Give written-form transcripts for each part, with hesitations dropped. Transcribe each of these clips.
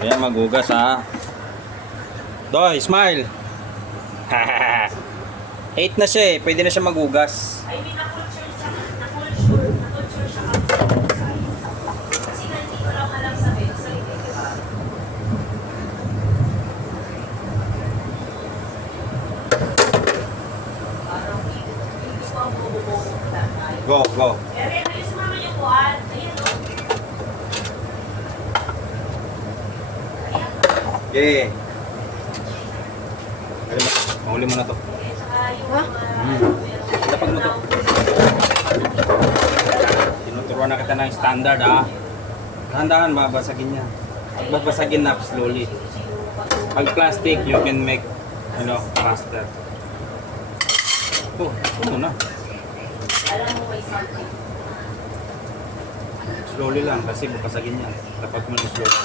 Ayan, magugas ha. Doy, smile. 8 na siya eh. Pwede na siya magugas. I mean, na-culture siya. Na-culture siya outside. Kasi hindi ko lang alam sa website. Diba? Parang hindi ko ang bububuo lang tayo. Go, go. Pero ayos naman yung kuhan. Ayan o. Okay. Mahuli mo na to. Ayan, saka yung Ha? Lapag mo to. Tinuturuan na kita ng standard ha. Dahan-dahan, babasagin niya. Pag babasagin na, slowly. Pag plastic, you can make, faster. Oh, ito na. Alam mo may something. Slowly lang kasi babasagin niya. Lapag mo na slowly.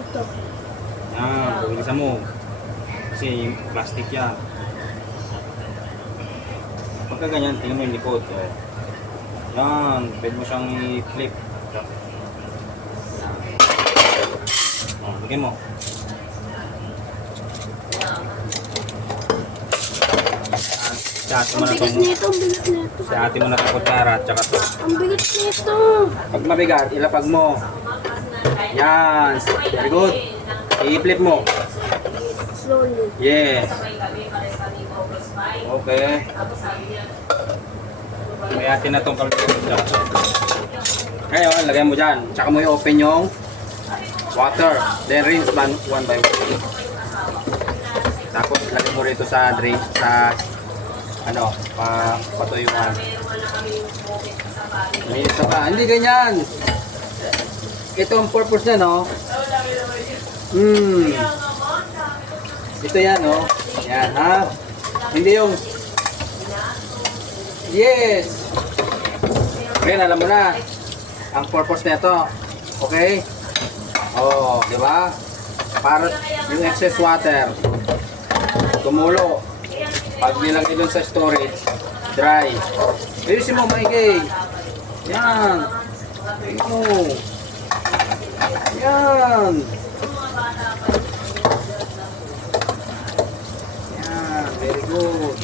Ito. Yan, bilisan mo. Kasi yung plastic yan. Pagka ganyan, tingnan mo yung likod. Oh. Yan, pwede mo siyang i-flip. Oh, bigyan mo. Si ate mo Ang na bigat itong, nito, ang bigat nito. si ate mo na itong kutsara, tsaka to. Ang bigat nito. Pag mabigat, ilapag mo. Yan, very good. I-flip mo. Slowly. Yes. Sabay kami, pares kami focus 5. Okay. Tapos sabi niya, May atin na itong calculator. Ngayon, lagay mo dyan. Tsaka mo i-open yung water. Then rinse one by one. Tapos lagay mo rito sa drain, sa patuyuan. May isa pa. Hindi ganyan. Ito ang purpose niya, no? Ito yan, no? Yan, ha? Hindi yung... Yes! Okay, alam mo na. Ang purpose nito. Okay? Oh, di ba? Para yung excess water tumulo. Pag nilagay dun sa storage, dry. Ayusin mo, maigi. Yan. Ito. Yan. Yan. Very good.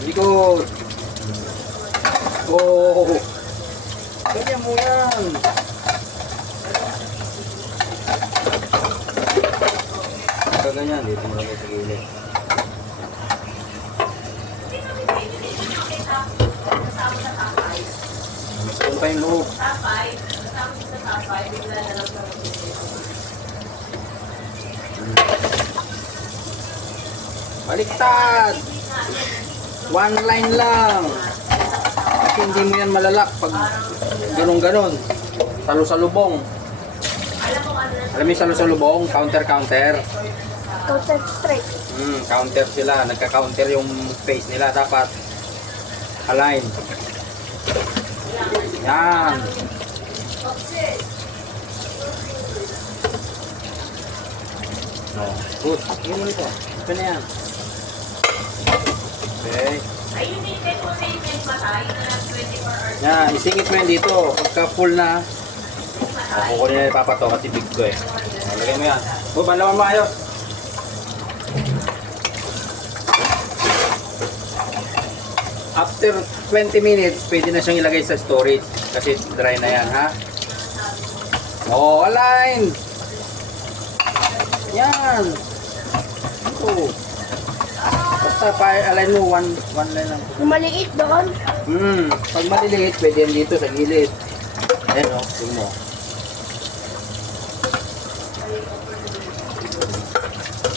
Very good. Oh. Ganyan mo yan. Ganyan, dito mo lagay sa gilid. Mas pa yung loob. Baliktad! One line lang. Kasi hindi mo yan malalak pag ganun-ganon. Salo-salubong. Alam mo yung salo-salubong? Counter-counter. Counter strike. Counter sila. Nagka-counter yung face nila. Dapat align. Yan. Oh, good. Tingnan mo nito. Ito na yan. Okay. ayun din po sa inyo patay na lang 24 hours. Yan. Isingit mo yan dito. Pagka full na, kukunin na yung papa to kasi big ko eh. Lagay mo yan. Oh, banlawan mo ayos. After 20 minutes, pwede na siyang ilagay sa storage kasi dry na yan, ha? Oh, align! Yan! Ito. Basta pa-align mo, one line lang. Yung maliit doon. Pag maliliit, pwede yan dito sa gilid. Ayan o, tingnan mo.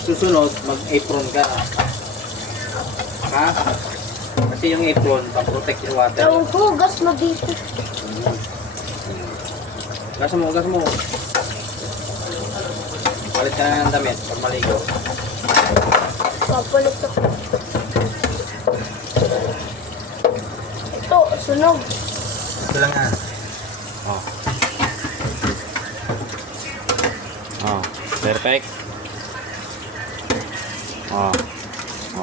Susunod, mag-apron ka. Ha? Kasi yung apron, pang-protect yung water. Yung hugas mo dito. Gas mo, gas mo. Palit ka na ng damit pag maligo. Papalit ako. Ito, sunog. Ito lang nga. Oh. Oh, perfect. Oh.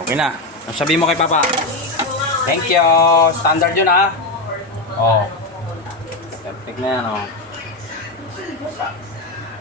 Okay na. Sabihin mo kay Papa. Thank you. Standard yun ha. Oh. Perfect na yan oh.